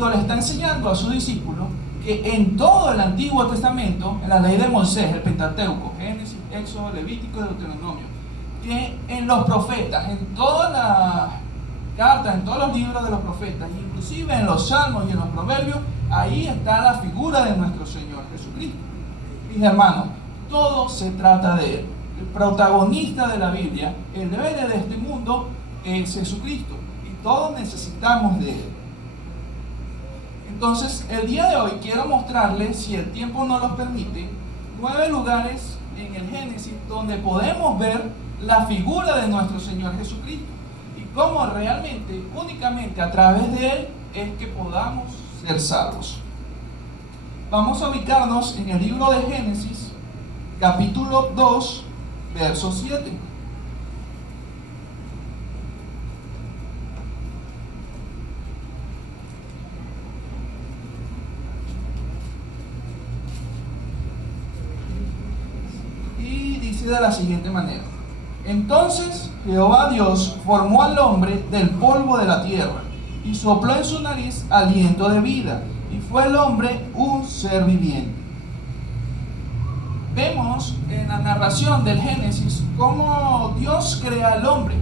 Cristo le está enseñando a sus discípulos que en todo el Antiguo Testamento, en la ley de Moisés, el Pentateuco, Génesis, Éxodo, Levítico y Deuteronomio, que en los profetas, en todas las cartas, en todos los libros de los profetas, inclusive en los salmos y en los proverbios, ahí está la figura de nuestro Señor Jesucristo. Mis hermanos, todo se trata de Él. El protagonista de la Biblia, el deber de este mundo, es Jesucristo, y todos necesitamos de Él. Entonces, el día de hoy quiero mostrarles, si el tiempo nos lo permite, 9 lugares en el Génesis donde podemos ver la figura de nuestro Señor Jesucristo y cómo realmente, únicamente a través de Él, es que podamos ser salvos. Vamos a ubicarnos en el libro de Génesis, capítulo 2, verso 7. De la siguiente manera: entonces Jehová Dios formó al hombre del polvo de la tierra y sopló en su nariz aliento de vida, y fue el hombre un ser viviente. Vemos en la narración del Génesis cómo Dios crea al hombre.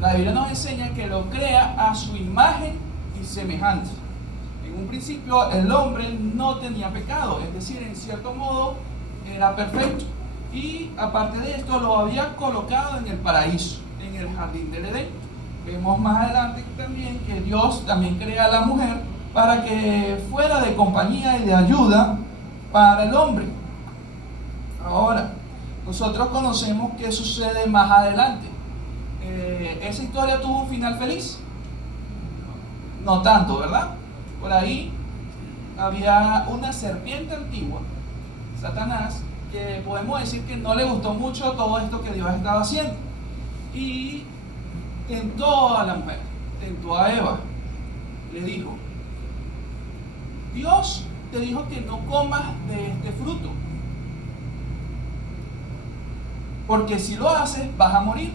La Biblia nos enseña que lo crea a su imagen y semejanza. En un principio el hombre no tenía pecado, es decir, en cierto modo era perfecto. Y aparte de esto lo había colocado en el paraíso, en el jardín del Edén. Vemos más adelante también que Dios también crea a la mujer para que fuera de compañía y de ayuda para el hombre. Ahora, nosotros conocemos qué sucede más adelante. ¿Esa historia tuvo un final feliz? No tanto, ¿verdad? Por ahí había una serpiente antigua, Satanás, que podemos decir que no le gustó mucho todo esto que Dios estaba haciendo, y tentó a la mujer, tentó a Eva. Le dijo: Dios te dijo que no comas de este fruto, porque si lo haces vas a morir.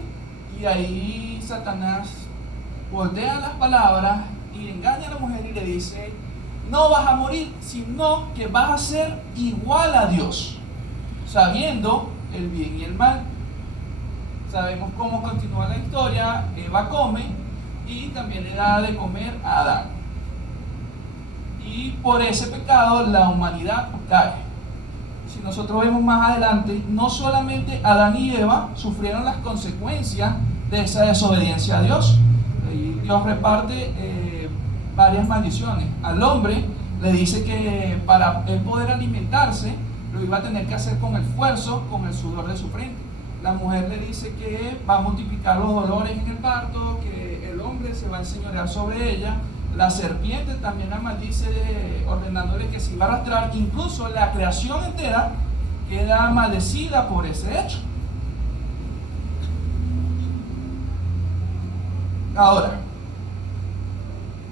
Y ahí Satanás voltea las palabras y engaña a la mujer y le dice: no vas a morir, sino que vas a ser igual a Dios, sabiendo el bien y el mal. Sabemos cómo continúa la historia. Eva come y también le da de comer a Adán, y por ese pecado la humanidad cae. Si nosotros vemos más adelante, no solamente Adán y Eva sufrieron las consecuencias de esa desobediencia a Dios. Y Dios reparte varias maldiciones. Al hombre le dice que para él poder alimentarse lo iba a tener que hacer con el esfuerzo, con el sudor de su frente. La mujer le dice que va a multiplicar los dolores en el parto, que el hombre se va a enseñorear sobre ella. La serpiente también la maldice, ordenándole que se iba a arrastrar. Incluso la creación entera queda maldecida por ese hecho. Ahora,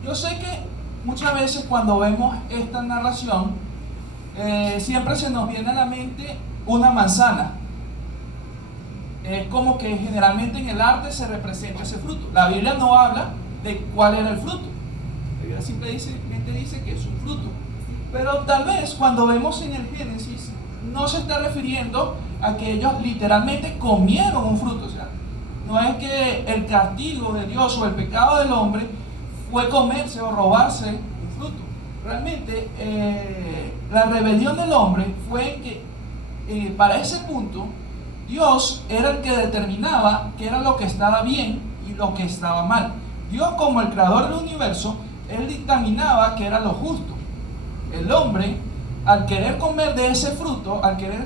yo sé que muchas veces cuando vemos esta narración, siempre se nos viene a la mente una manzana. Es como que generalmente en el arte se representa ese fruto. La Biblia no habla de cuál era el fruto. La Biblia simplemente dice que es un fruto. Pero tal vez cuando vemos en el Génesis, no se está refiriendo a que ellos literalmente comieron un fruto. O sea, no es que el castigo de Dios o el pecado del hombre fue comerse o robarse un fruto. Realmente la rebelión del hombre fue que para ese punto Dios era el que determinaba qué era lo que estaba bien y lo que estaba mal. Dios, como el creador del universo, Él dictaminaba qué era lo justo. El hombre, al querer comer de ese fruto, al querer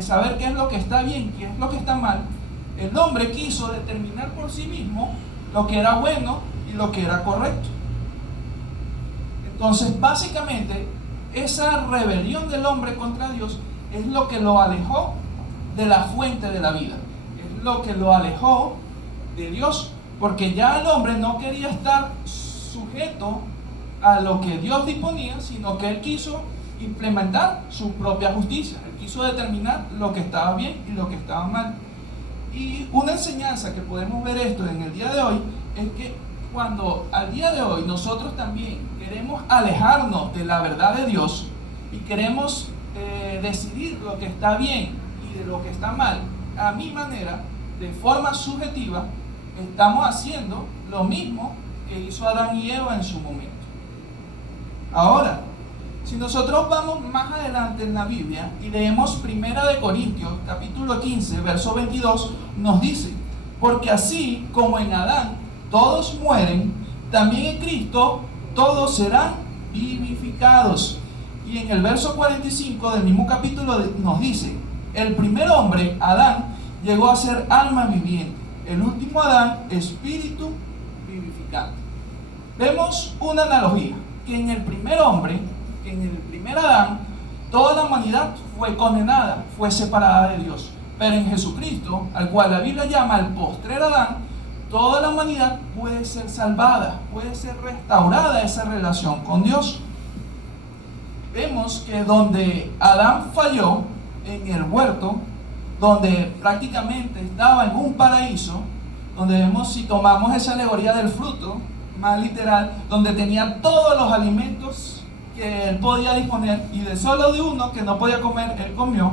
saber qué es lo que está bien, qué es lo que está mal, el hombre quiso determinar por sí mismo lo que era bueno y lo que era correcto. Entonces, básicamente, esa rebelión del hombre contra Dios es lo que lo alejó de la fuente de la vida, es lo que lo alejó de Dios, porque ya el hombre no quería estar sujeto a lo que Dios disponía, sino que él quiso implementar su propia justicia. Él quiso determinar lo que estaba bien y lo que estaba mal. Y una enseñanza que podemos ver esto en el día de hoy es que cuando al día de hoy nosotros también queremos alejarnos de la verdad de Dios y queremos decidir lo que está bien y de lo que está mal, a mi manera, de forma subjetiva, estamos haciendo lo mismo que hizo Adán y Eva en su momento. Ahora, si nosotros vamos más adelante en la Biblia y leemos 1 Corintios, capítulo 15, verso 22, nos dice: porque así como en Adán todos mueren, también en Cristo todos serán vivificados. Y en el verso 45 del mismo capítulo nos dice: el primer hombre, Adán, llegó a ser alma viviente, el último Adán, espíritu vivificante. Vemos una analogía, que en el primer hombre, que en el primer Adán, toda la humanidad fue condenada, fue separada de Dios. Pero en Jesucristo, al cual la Biblia llama el postrer Adán, toda la humanidad puede ser salvada, puede ser restaurada esa relación con Dios. Vemos que donde Adán falló, en el huerto, donde prácticamente estaba en un paraíso, donde vemos, si tomamos esa alegoría del fruto, más literal, donde tenía todos los alimentos que él podía disponer, y de solo de uno que no podía comer, él comió.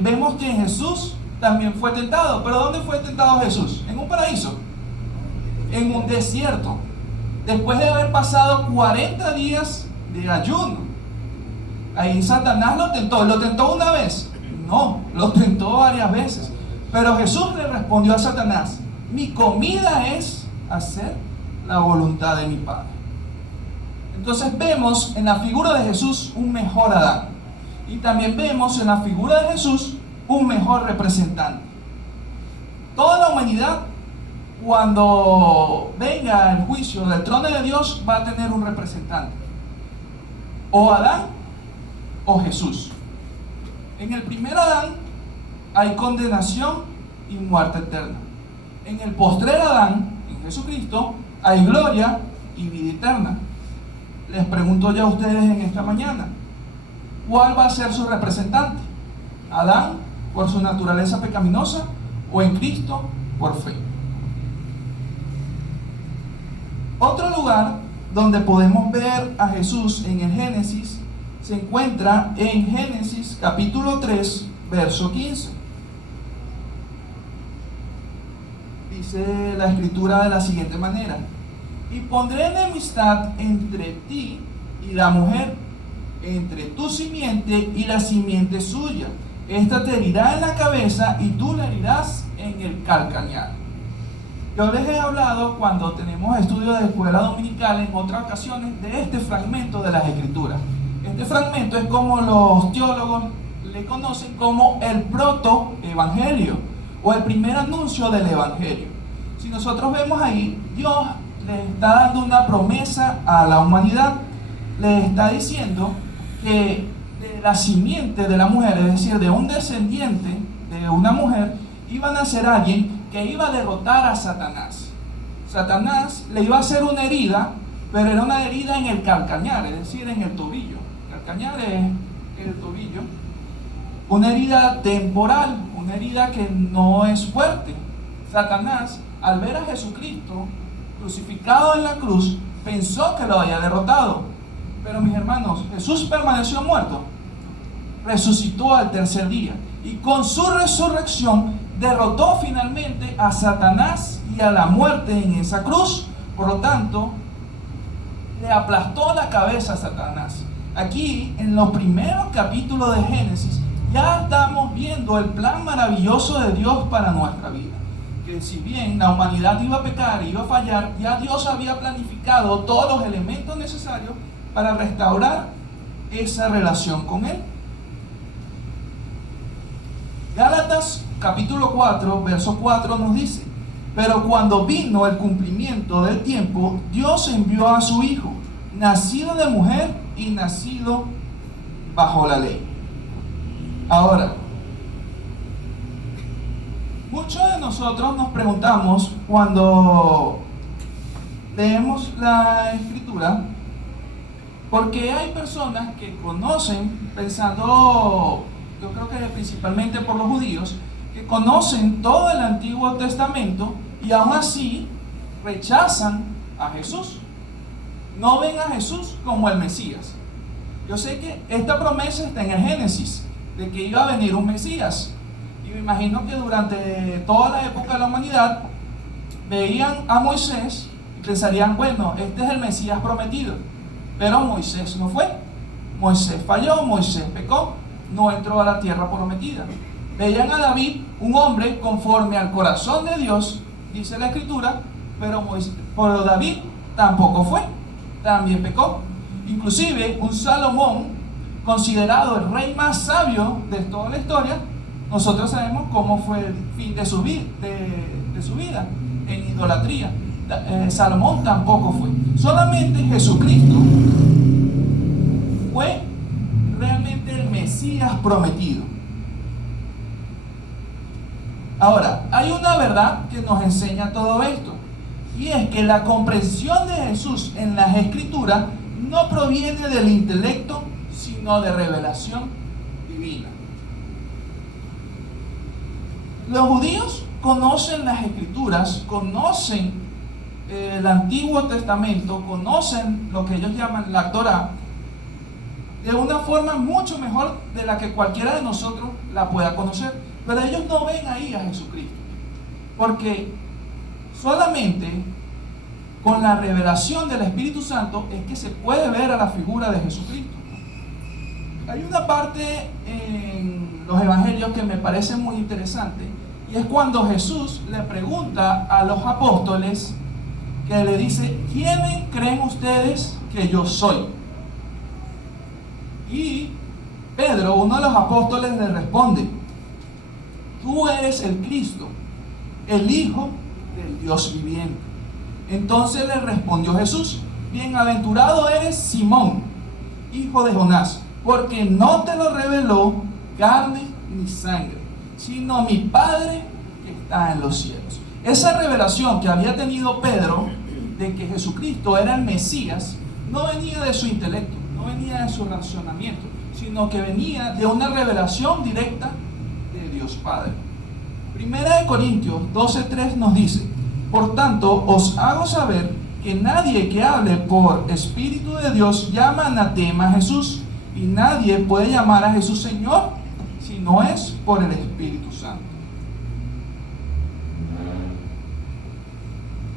Vemos que Jesús también fue tentado. ¿Pero dónde fue tentado Jesús? En un paraíso, en un desierto, después de haber pasado 40 días de ayuno. Ahí Satanás lo tentó una vez, no, lo tentó varias veces. Pero Jesús le respondió a Satanás: mi comida es hacer la voluntad de mi Padre. Entonces vemos en la figura de Jesús un mejor Adán, y también vemos en la figura de Jesús un mejor representante. Toda la humanidad, cuando venga el juicio del trono de Dios, va a tener un representante: o Adán o Jesús. En el primer Adán hay condenación y muerte eterna. En el postrer Adán, en Jesucristo, hay gloria y vida eterna. Les pregunto ya a ustedes en esta mañana, ¿cuál va a ser su representante? ¿Adán por su naturaleza pecaminosa o en Cristo por fe? Otro lugar donde podemos ver a Jesús en el Génesis se encuentra en Génesis capítulo 3, verso 15. Dice la escritura de la siguiente manera: y pondré enemistad entre ti y la mujer, entre tu simiente y la simiente suya. Esta te herirá en la cabeza y tú le herirás en el calcañar. Yo les he hablado, cuando tenemos estudios de escuela dominical en otras ocasiones, de este fragmento de las escrituras. Este fragmento es como los teólogos le conocen como el protoevangelio, o el primer anuncio del evangelio. Si nosotros vemos ahí, Dios le está dando una promesa a la humanidad. Le está diciendo que de la simiente de la mujer, es decir, de un descendiente de una mujer, iba a nacer alguien que iba a derrotar a Satanás. Satanás le iba a hacer una herida, pero era una herida en el calcañar, es decir, en el tobillo. Calcañar es el tobillo. Una herida temporal, una herida que no es fuerte. Satanás, al ver a Jesucristo crucificado en la cruz, pensó que lo había derrotado. Pero mis hermanos, Jesús permaneció muerto, resucitó al tercer día, y con su resurrección derrotó finalmente a Satanás y a la muerte en esa cruz. Por lo tanto, le aplastó la cabeza a Satanás. Aquí, en los primeros capítulos de Génesis, ya estamos viendo el plan maravilloso de Dios para nuestra vida. Que si bien la humanidad iba a pecar y iba a fallar, ya Dios había planificado todos los elementos necesarios para restaurar esa relación con Él. Gálatas capítulo 4, verso 4 nos dice: pero cuando vino el cumplimiento del tiempo, Dios envió a su Hijo, nacido de mujer y nacido bajo la ley. Ahora, muchos de nosotros nos preguntamos cuando leemos la escritura, ¿por qué hay personas que conocen, pensando, yo creo que principalmente por los judíos, que conocen todo el Antiguo Testamento y aún así rechazan a Jesús. No ven a Jesús como el Mesías. Yo sé que esta promesa está en el Génesis, de que iba a venir un Mesías. Y me imagino que durante toda la época de la humanidad veían a Moisés y pensarían, bueno, este es el Mesías prometido. Pero Moisés no fue. Moisés falló, Moisés pecó, no entró a la tierra prometida. Veían a David, un hombre conforme al corazón de Dios, dice la Escritura, pero David tampoco fue, también pecó. Inclusive un Salomón, considerado el rey más sabio de toda la historia, nosotros sabemos cómo fue el fin de su vida, en idolatría. Salomón tampoco fue. Solamente Jesucristo fue realmente el Mesías prometido. Ahora, hay una verdad que nos enseña todo esto, y es que la comprensión de Jesús en las Escrituras no proviene del intelecto, sino de revelación divina. Los judíos conocen las Escrituras, conocen el Antiguo Testamento, conocen lo que ellos llaman la Torá, de una forma mucho mejor de la que cualquiera de nosotros la pueda conocer. Pero ellos no ven ahí a Jesucristo, porque solamente con la revelación del Espíritu Santo es que se puede ver a la figura de Jesucristo. Hay una parte en los evangelios que me parece muy interesante, y es cuando Jesús le pregunta a los apóstoles, que le dice, ¿quiénes creen ustedes que yo soy? Y Pedro, uno de los apóstoles, le responde, tú eres el Cristo, el Hijo del Dios viviente. Entonces le respondió Jesús, bienaventurado eres Simón, hijo de Jonás, porque no te lo reveló carne ni sangre, sino mi Padre que está en los cielos. Esa revelación que había tenido Pedro de que Jesucristo era el Mesías no venía de su intelecto, no venía de su razonamiento, sino que venía de una revelación directa de Dios Padre. Primera de Corintios 12:3 nos dice, por tanto os hago saber que nadie que hable por Espíritu de Dios llama anatema a Jesús, y nadie puede llamar a Jesús Señor si no es por el Espíritu Santo.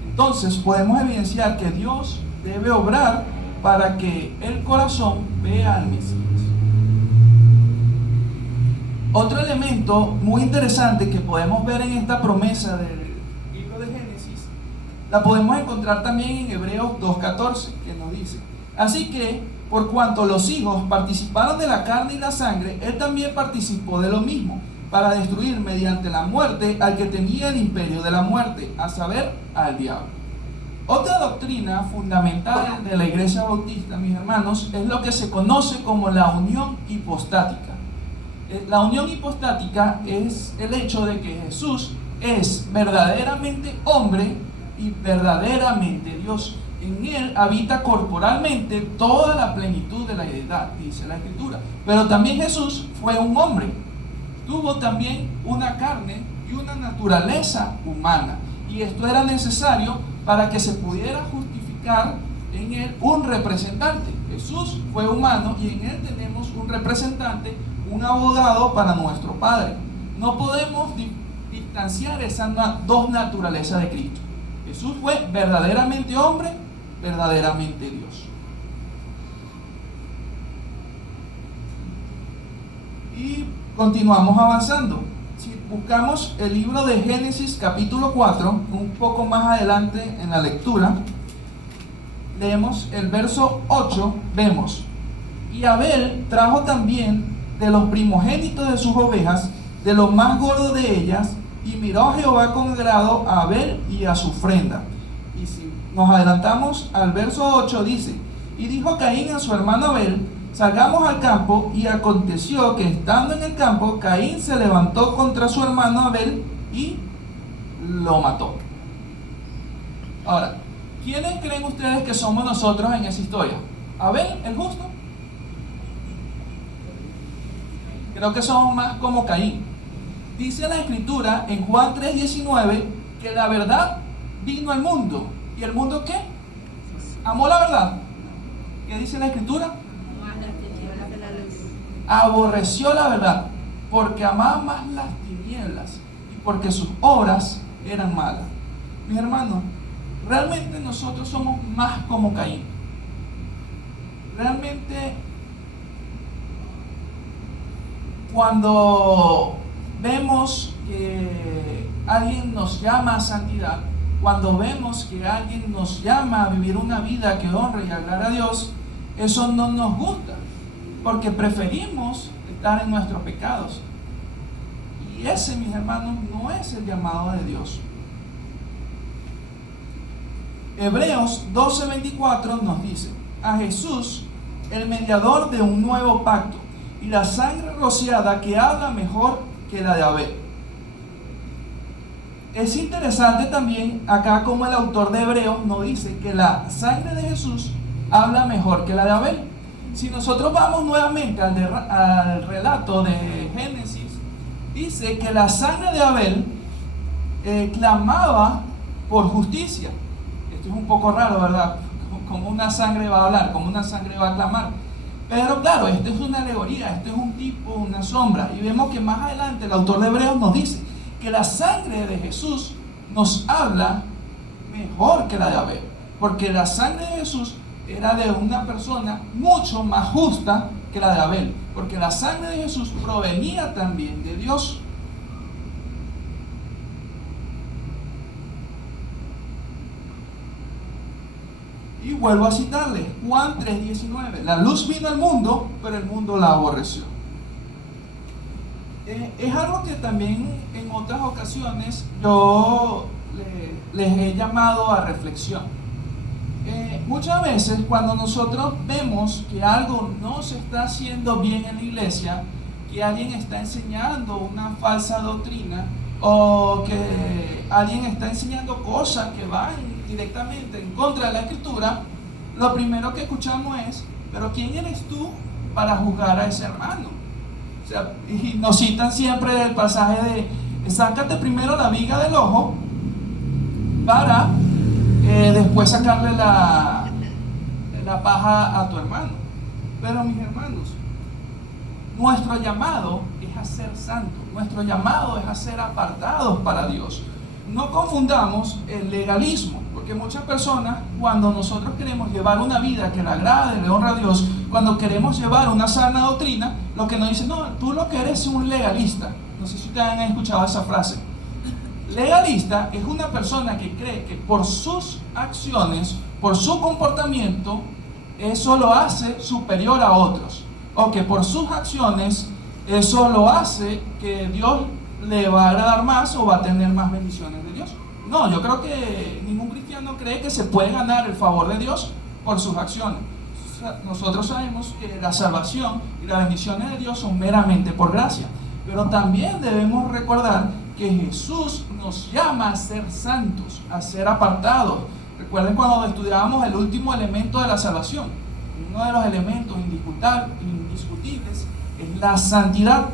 Entonces podemos evidenciar que Dios debe obrar para que el corazón vea al Mesías. Otro elemento muy interesante que podemos ver en esta promesa del libro de Génesis, la podemos encontrar también en Hebreos 2:14, que nos dice, así que por cuanto los hijos participaron de la carne y la sangre, él también participó de lo mismo, para destruir mediante la muerte al que tenía el imperio de la muerte, a saber, al diablo. Otra doctrina fundamental de la Iglesia Bautista, mis hermanos, es lo que se conoce como la unión hipostática. La unión hipostática es el hecho de que Jesús es verdaderamente hombre y verdaderamente Dios. En él habita corporalmente toda la plenitud de la deidad, dice la Escritura. Pero también Jesús fue un hombre, tuvo también una carne y una naturaleza humana, y esto era necesario para que se pudiera justificar en él un representante. Jesús fue humano y en él tenemos un representante, un abogado para nuestro Padre. No podemos distanciar esas dos naturalezas de Cristo. Jesús fue verdaderamente hombre, verdaderamente Dios. Y continuamos avanzando. Si buscamos el libro de Génesis capítulo 4, un poco más adelante en la lectura, leemos el verso 8, vemos, y Abel trajo también de los primogénitos de sus ovejas, de lo más gordo de ellas, y miró a Jehová con agrado a Abel y a su ofrenda. Y si nos adelantamos al verso 8, dice, y dijo Caín a su hermano Abel, salgamos al campo, y aconteció que estando en el campo, Caín se levantó contra su hermano Abel y lo mató. Ahora, ¿quiénes creen ustedes que somos nosotros en esa historia? ¿Abel, el justo? Creo que somos más como Caín. Dice la Escritura en Juan 3:19 que la verdad vino al mundo ¿Y el mundo qué? ¿Amó la verdad? ¿Qué dice la Escritura? Aborreció la verdad, porque amaba más las tinieblas y porque sus obras eran malas. Mis hermanos, realmente nosotros somos más como Caín. Realmente, cuando vemos que alguien nos llama a santidad, cuando vemos que alguien nos llama a vivir una vida que honre y agrade a Dios, eso no nos gusta, porque preferimos estar en nuestros pecados. Y ese, mis hermanos, no es el llamado de Dios. Hebreos 12:24 nos dice: a Jesús, el mediador de un nuevo pacto, y la sangre rociada que habla mejor que la de Abel. Es interesante también acá como el autor de Hebreos nos dice que la sangre de Jesús habla mejor que la de Abel. Si nosotros vamos nuevamente al relato de Génesis, dice que la sangre de Abel clamaba por justicia. Esto es un poco raro, ¿verdad? Como una sangre va a hablar, como una sangre va a clamar. Pero claro, esto es una alegoría, esto es un tipo, una sombra. Y vemos que más adelante el autor de Hebreos nos dice que la sangre de Jesús nos habla mejor que la de Abel, porque la sangre de Jesús era de una persona mucho más justa que la de Abel, porque la sangre de Jesús provenía también de Dios. Y vuelvo a citarle Juan 3:19: la luz vino al mundo, pero el mundo la aborreció. Es algo que también en otras ocasiones yo les he llamado a reflexión. Muchas veces cuando nosotros vemos que algo no se está haciendo bien en la iglesia, que alguien está enseñando una falsa doctrina, o que alguien está enseñando cosas que van directamente en contra de la Escritura, lo primero que escuchamos es: pero ¿quién eres tú para juzgar a ese hermano? O sea, y nos citan siempre el pasaje de sácate primero la viga del ojo para después sacarle la paja a tu hermano. Pero mis hermanos, nuestro llamado es a ser santos, nuestro llamado es a ser apartados para Dios. No confundamos el legalismo, porque muchas personas, cuando nosotros queremos llevar una vida que le agrade, le honra a Dios, cuando queremos llevar una sana doctrina, lo que nos dicen: no, tú lo que eres es un legalista. No sé si ustedes han escuchado esa frase. Legalista es una persona que cree que por sus acciones, por su comportamiento, eso lo hace superior a otros, o que por sus acciones eso lo hace que Dios le va a agradar más o va a tener más bendiciones de Dios. No, yo creo que ningún cristiano cree que se puede ganar el favor de Dios por sus acciones. Nosotros sabemos que la salvación y las bendiciones de Dios son meramente por gracia, pero también debemos recordar que Jesús nos llama a ser santos, a ser apartados. Recuerden cuando estudiábamos el último elemento de la salvación, uno de los elementos indiscutibles es la santidad.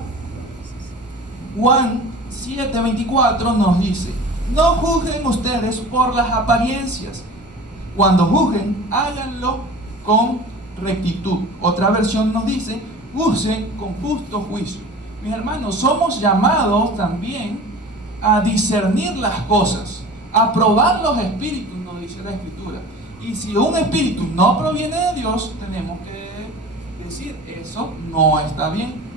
Juan 7:24 nos dice: no juzguen ustedes por las apariencias, cuando juzguen, háganlo con rectitud. Otra versión nos dice: juzguen con justo juicio. Mis hermanos, somos llamados también a discernir las cosas, a probar los espíritus, nos dice la Escritura. Y si un espíritu no proviene de Dios, tenemos que decir: eso no está bien.